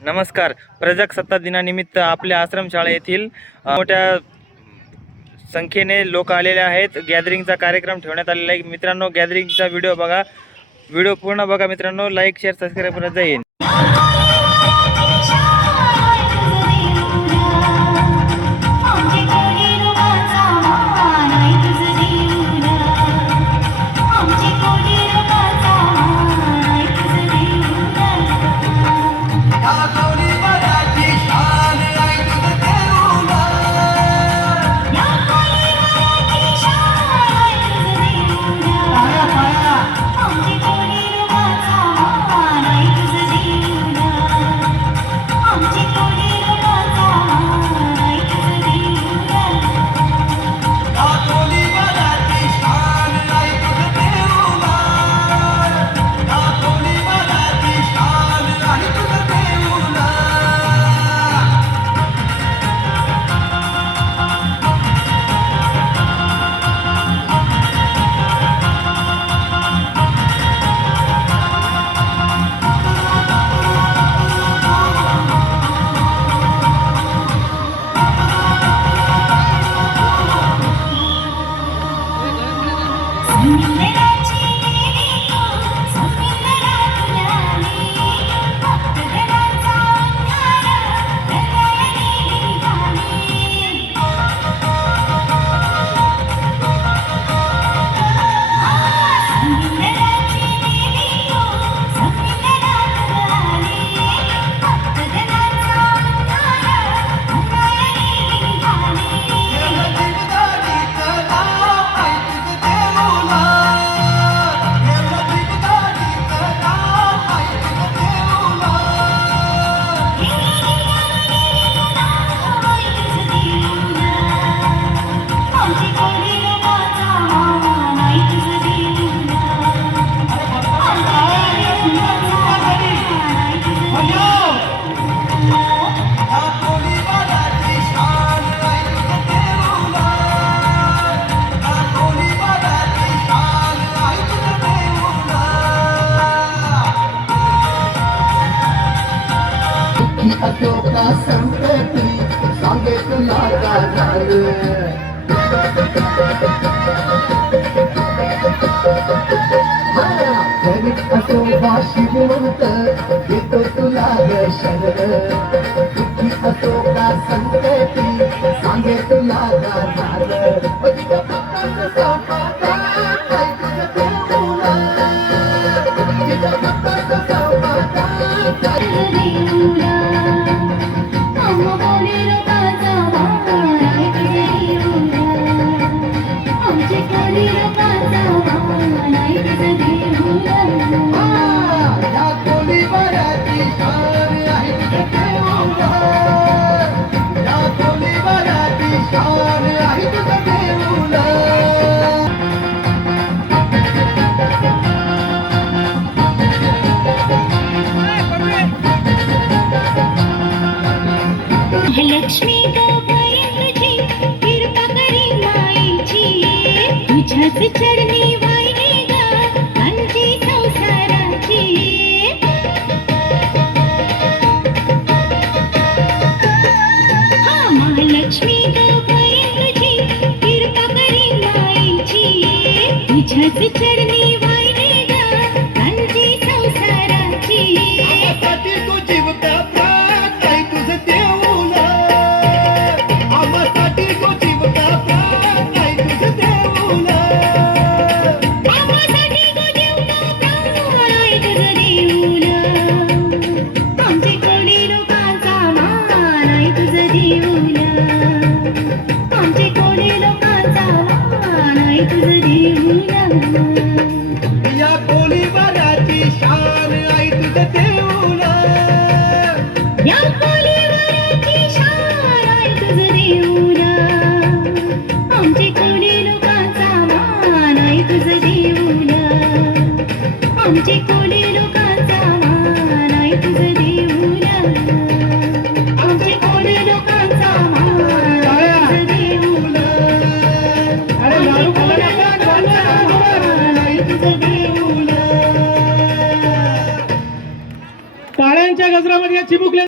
नमस्कार. प्रजासत्ताक दिनानिमित्त आपल्या आश्रमशाळा येथील मोठ्या संख्येने लोक आलेले आहेत. गॅदरिंगचा कार्यक्रम ठेवण्यात आलेला आहे. मित्रांनो, गॅदरिंगचा व्हिडिओ बघा. व्हिडिओ पूर्ण बघा मित्रांनो. लाईक, शेअर, सबस्क्राईब करत जाईल. अशोका संतती सांगे तुला का झालं घरी अशोका शिवंत येतो तुला ग शरण अशोका संतती सांगे तुला का झालं लक्ष्मी तुझी कृपा करी माईची तुझ्याच चरणी वाहिली ग आमची संसाराची हा महालक्ष्मी तुझी कृपा करी माईची तुझ्याच चरणी वाहिली ग आमची संसाराची तू जीवता प्राण तुझं देव या कोळीवाराची शान आई तुझं देऊला या कोळीवाराची शान आई तुझं देऊला आमचे कोळी लोकांचा मान आई तुझं देऊला आमचे कोळी लोकांचा मान आई तुझं देऊला आमचे कोळी लोकांचा मान आई तुझं देऊला अरे लाडू खायला टाळ्यांच्या गजरामध्ये चिमुकल्या